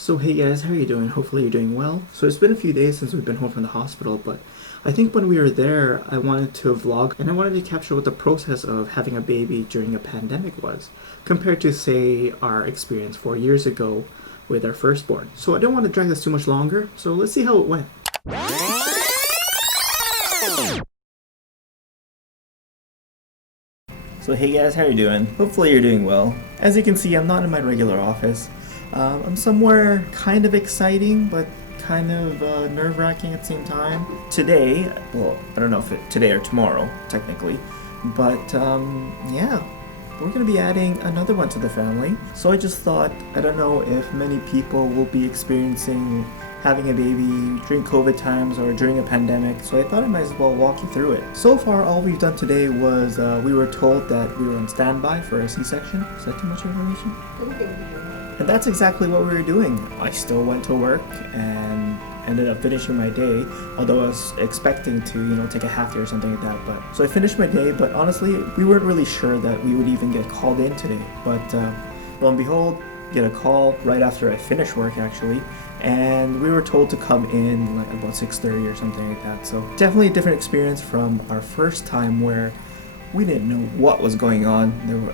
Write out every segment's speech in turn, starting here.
So hey guys, how are you doing? Hopefully you're doing well. So it's been a few days since we've been home from the hospital, but I think when we were there, I wanted to vlog and I wanted to capture what the process of having a baby during a pandemic was, compared to say our experience 4 years ago with our firstborn. So I don't want to drag this too much longer, so let's see how it went. So hey guys, how are you doing? Hopefully you're doing well. As you can see, I'm not in my regular office. I'm somewhere kind of exciting, but kind of nerve-wracking at the same time. Today, well, I don't know if it's today or tomorrow, technically, but yeah, we're going to be adding another one to the family. So I just thought, I don't know if many people will be experiencing having a baby during COVID times or during a pandemic, so I thought I might as well walk you through it. So far, all we've done today was we were told that we were on standby for a C-section. Is that too much information? And that's exactly what we were doing. I still went to work and ended up finishing my day, although I was expecting to, take a half day or something like that. But so I finished my day, but honestly, we weren't really sure that we would even get called in today. But lo and behold, get a call right after I finished work actually, and we were told to come in like about 6:30 or something like that. So definitely a different experience from our first time where we didn't know what was going on. There were,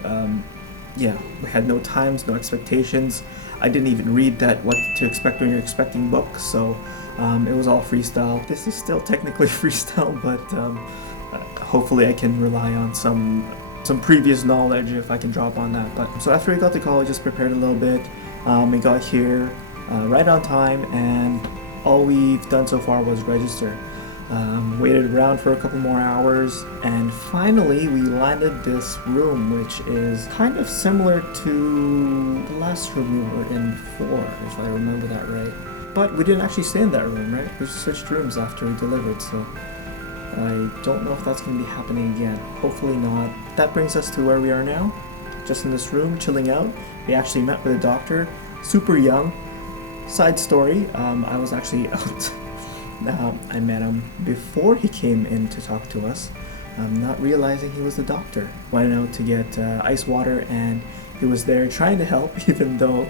we had no times, no expectations. I didn't even read that what to expect when you're expecting books, so it was all freestyle. This is still technically freestyle, but hopefully I can rely on some previous knowledge if I can drop on that. But so after I got the call, I just prepared a little bit. We got here right on time, and all we've done so far was register. Waited around for a couple more hours, and finally we landed this room, which is kind of similar to the last room we were in before, if I remember that right. But we didn't actually stay in that room, right? We just switched rooms after we delivered, so I don't know if that's going to be happening again. Hopefully not. That brings us to where we are now, just in this room, chilling out. We actually met with a doctor, super young. Side story, I was actually out. I met him before he came in to talk to us, not realizing he was the doctor. Went out to get ice water, and he was there trying to help, even though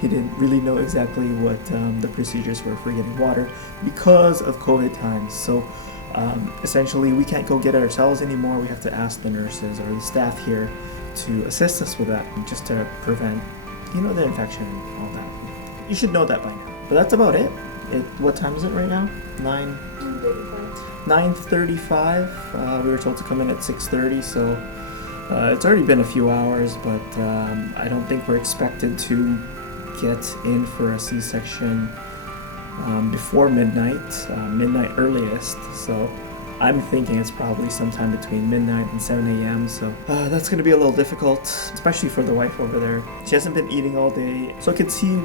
he didn't really know exactly what the procedures were for getting water because of COVID times. So essentially, we can't go get it ourselves anymore. We have to ask the nurses or the staff here to assist us with that, just to prevent, the infection and all that. You should know that by now. But that's about it. What time is it right now? 9:35. We were told to come in at 6:30, so it's already been a few hours, but I don't think we're expected to get in for a C-section before midnight earliest. So I'm thinking it's probably sometime between midnight and 7 a.m. So that's going to be a little difficult, especially for the wife over there. She hasn't been eating all day, so I could see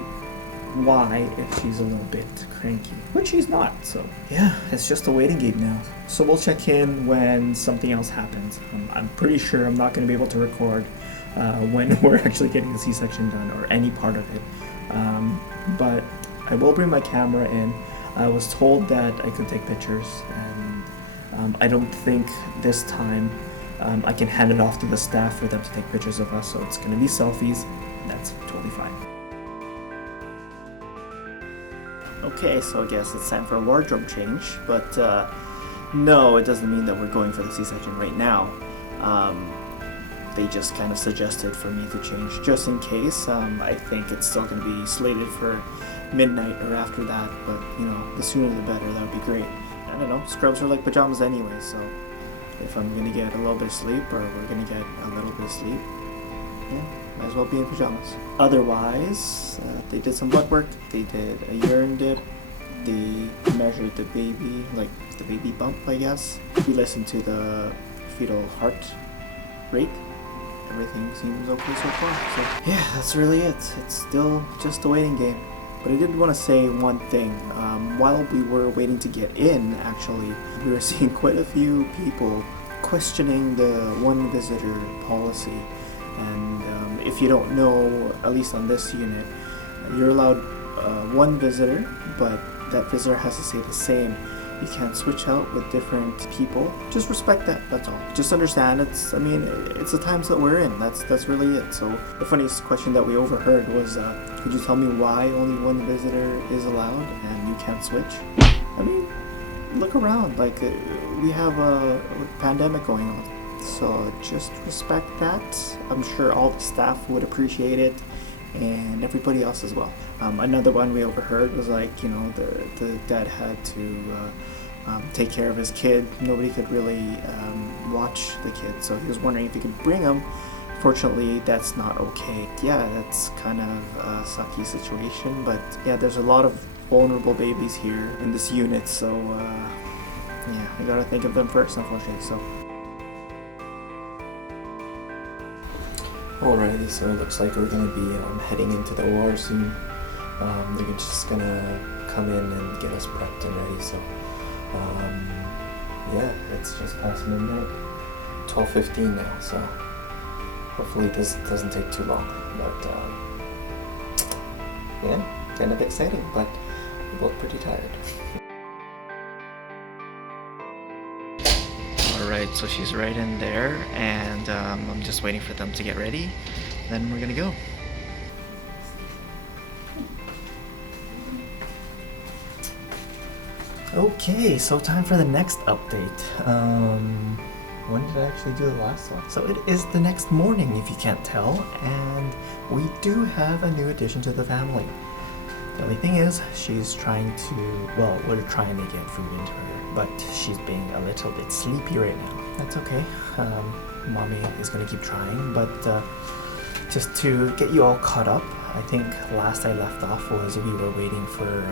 why if she's a little bit cranky, which she's not. So yeah, it's just a waiting game now. So we'll check in when something else happens. I'm pretty sure I'm not going to be able to record when we're actually getting the C-section done or any part of it, but I will bring my camera in. I was told that I could take pictures, and I don't think this time I can hand it off to the staff for them to take pictures of us, so it's going to be selfies. That's totally fine. Okay, so I guess it's time for a wardrobe change, but no, it doesn't mean that we're going for the C-section right now. They just kind of suggested for me to change just in case. I think it's still going to be slated for midnight or after that, but the sooner the better. That would be great. I don't know, scrubs are like pajamas anyway, so if I'm going to get a little bit of sleep, or we're going to get a little bit of sleep, yeah, might as well be in pajamas. Otherwise, they did some blood work, they did a urine dip, they measured the baby, like the baby bump, I guess. We listened to the fetal heart rate. Everything seems okay so far. So yeah, that's really it. It's still just a waiting game. But I did want to say one thing. While we were waiting to get in, actually, we were seeing quite a few people questioning the one visitor policy. And if you don't know, at least on this unit, you're allowed one visitor, but that visitor has to stay the same you can't switch out with different people. Just respect that. That's all. Just understand. It's the times that we're in. That's really it. So the funniest question that we overheard was, could you tell me why only one visitor is allowed and you can't switch? I mean, look around. Like we have a pandemic going on. So just respect that. I'm sure all the staff would appreciate it, and everybody else as well. Another one we overheard was like, the dad had to take care of his kid. Nobody could really watch the kid, so he was wondering if he could bring him. Fortunately, that's not okay. Yeah, that's kind of a sucky situation, but yeah, there's a lot of vulnerable babies here in this unit, so yeah, we gotta think of them first, unfortunately. So. Alrighty, so it looks like we're going to be heading into the OR soon. They're just going to come in and get us prepped and ready, so yeah, it's just past midnight, 12:15 now, so hopefully this doesn't take too long, but yeah, kind of exciting, but we're both pretty tired. Alright, so she's right in there, and I'm just waiting for them to get ready, then we're gonna go. Okay, so time for the next update. When did I actually do the last one? So it is the next morning, if you can't tell, and we do have a new addition to the family. The only thing is, she's trying to, well, we're trying to get food into her, but she's being a little bit sleepy right now. That's okay. Mommy is going to keep trying, but just to get you all caught up, I think last I left off was we were waiting for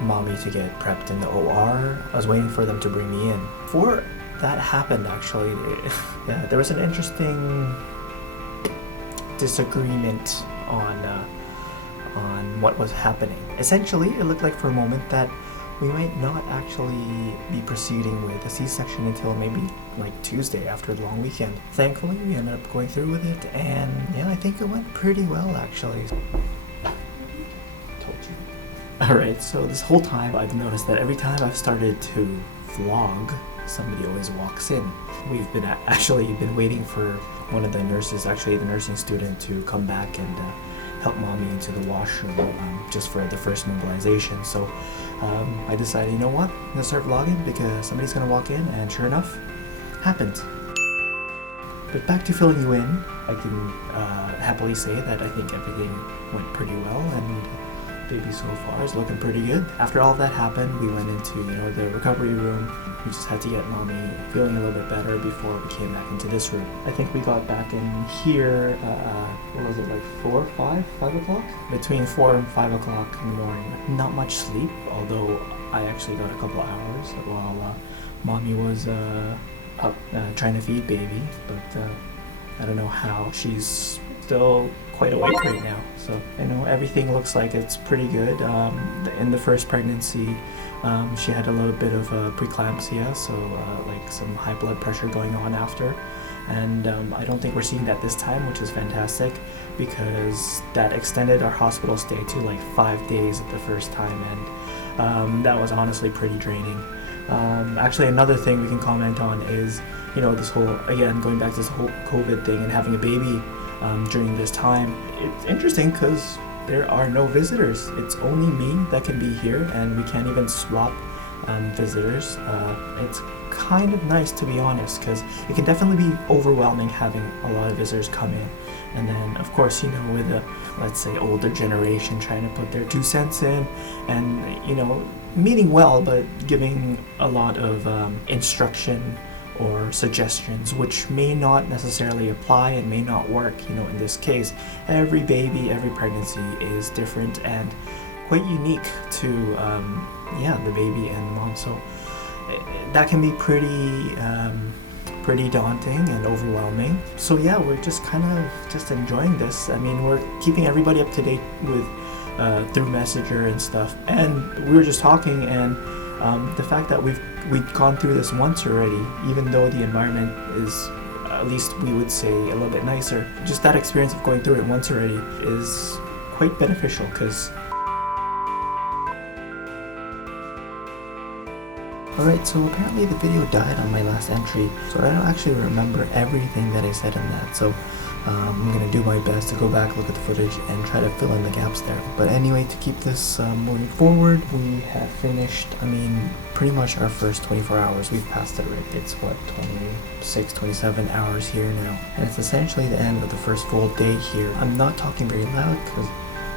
Mommy to get prepped in the OR. I was waiting for them to bring me in. Before that happened, actually, yeah, there was an interesting disagreement on what was happening. Essentially, it looked like for a moment that we might not actually be proceeding with a C-section until maybe like Tuesday after the long weekend. Thankfully, we ended up going through with it, and yeah, I think it went pretty well actually. Told you. Alright, so this whole time I've noticed that every time I've started to vlog, somebody always walks in. We've been actually been waiting for one of the nurses, actually the nursing student, to come back and help Mommy into the washroom just for the first mobilization. So I decided, you know what, I'm gonna start vlogging because somebody's gonna walk in, and sure enough, happened. But back to filling you in, I can happily say that I think everything went pretty well, and baby so far is looking pretty good. After all that happened, we went into the recovery room. We just had to get Mommy feeling a little bit better before we came back into this room. I think we got back in here, what was it, like 5 o'clock? Between 4 and 5 o'clock in the morning. Not much sleep, although I actually got a couple hours while Mommy was up trying to feed baby, but I don't know how. She's still quite awake right now, so everything looks like it's pretty good. In the first pregnancy, she had a little bit of preeclampsia, so like some high blood pressure going on after, and I don't think we're seeing that this time, which is fantastic, because that extended our hospital stay to like 5 days at the first time, and that was honestly pretty draining. Actually, another thing we can comment on is this whole, again, going back to this whole COVID thing and having a baby during this time. It's interesting because there are no visitors. It's only me that can be here, and we can't even swap visitors. It's kind of nice, to be honest, because it can definitely be overwhelming having a lot of visitors come in. And then, of course, with the, let's say, older generation trying to put their 2 cents in, and, meaning well, but giving a lot of instruction or suggestions which may not necessarily apply and may not work. In this case, every baby, every pregnancy is different and quite unique to the baby and the mom, so that can be pretty daunting and overwhelming. So yeah, we're just kind of just enjoying this. We're keeping everybody up to date with through Messenger and stuff, and we were just talking, and the fact that we've gone through this once already, even though the environment is, at least we would say, a little bit nicer, just that experience of going through it once already is quite beneficial, because Alright, so apparently the video died on my last entry, so I don't actually remember everything that I said in that, so I'm gonna do my best to go back, look at the footage, and try to fill in the gaps there. But anyway, to keep this moving forward, we have finished, pretty much our first 24 hours. We've passed it, right? It's what, 26, 27 hours here now. And it's essentially the end of the first full day here. I'm not talking very loud because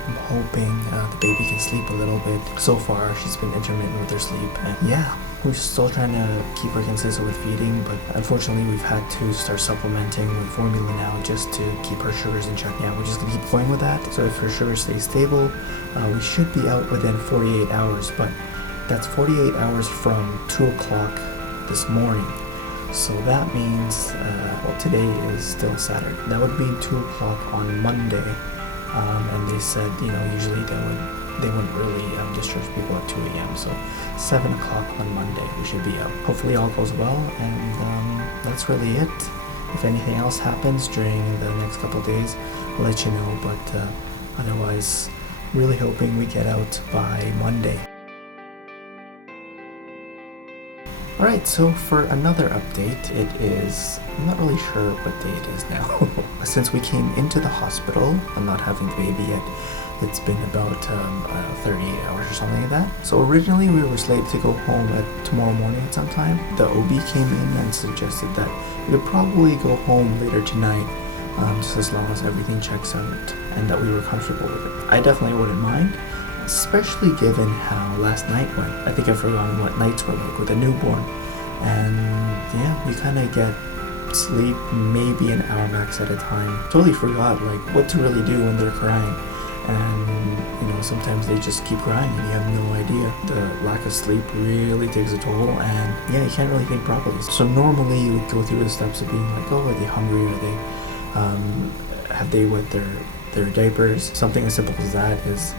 I'm hoping the baby can sleep a little bit. So far, she's been intermittent with her sleep, and yeah, we're still trying to keep her consistent with feeding, but unfortunately we've had to start supplementing with formula now just to keep her sugars in check. Yeah, we're just gonna keep going with that. So if her sugar stays stable, we should be out within 48 hours, but that's 48 hours from 2 o'clock this morning. So that means, well, today is still Saturday. That would mean 2 o'clock on Monday. And they said, usually they wouldn't really discharge people at 2 a.m. So 7 o'clock on Monday we should be out. Hopefully all goes well, and that's really it. If anything else happens during the next couple days, I'll let you know, but otherwise, really hoping we get out by Monday. Alright, so for another update, it is, I'm not really sure what day it is now. Since we came into the hospital, I'm not having the baby yet, it's been about 38 hours or something like that. So originally we were slated to go home at tomorrow morning at some time. The OB came in and suggested that we could probably go home later tonight, just as long as everything checks out and that we were comfortable with it. I definitely wouldn't mind, especially given how last night went. I think I've forgotten what nights were like with a newborn. And yeah, you kind of get sleep maybe an hour max at a time. Totally forgot what to really do when they're crying. And sometimes they just keep crying and you have no idea. The lack of sleep really takes a toll, and yeah, you can't really think properly. So normally you would go through the steps of being like, oh, are they hungry? Are they, have they wet their diapers? Something as simple as that is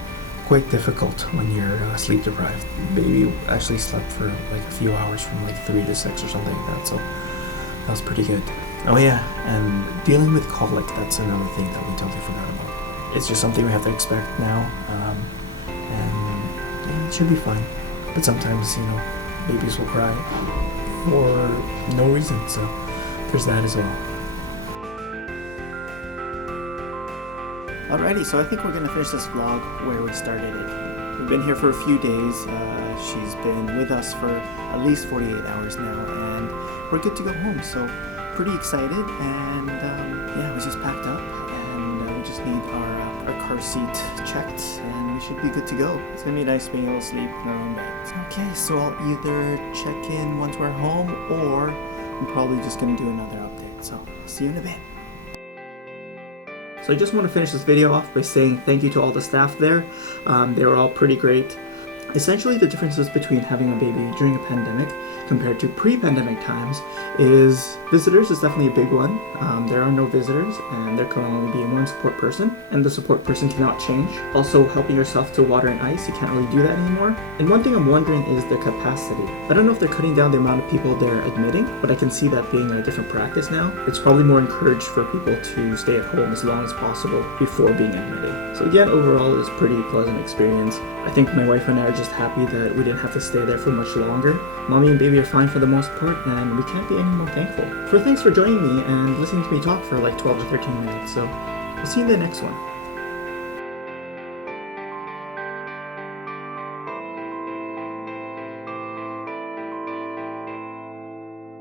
quite difficult when you're sleep deprived. Baby actually slept for a few hours from 3 to 6 or something like that, so that was pretty good. Oh yeah, and dealing with colic, that's another thing that we totally forgot about. It's just something we have to expect now, and yeah, it should be fine. But sometimes, babies will cry for no reason, so there's that as well. Alrighty, so I think we're gonna finish this vlog where we started it. We've been here for a few days. She's been with us for at least 48 hours now, and we're good to go home. So pretty excited, and yeah, we just packed up, and we just need our car seat checked, and we should be good to go. It's gonna be nice being able to sleep in our own bed. Okay, so I'll either check in once we're home, or I'm probably just gonna do another update. So I'll see you in a bit. So I just want to finish this video off by saying thank you to all the staff there. They were all pretty great. Essentially, the differences between having a baby during a pandemic compared to pre-pandemic times is visitors is definitely a big one. There are no visitors, and there can only be one support person, and the support person cannot change. Also, helping yourself to water and ice, you can't really do that anymore. And one thing I'm wondering is the capacity. I don't know if they're cutting down the amount of people they're admitting, but I can see that being a different practice now. It's probably more encouraged for people to stay at home as long as possible before being admitted. So again, overall, it was a pretty pleasant experience. I think my wife and I are just happy that we didn't have to stay there for much longer. Mommy and baby are fine for the most part, and we can't be any more thankful. Thanks for joining me and listening to me talk for 12 to 13 minutes. So we'll see you in the next one.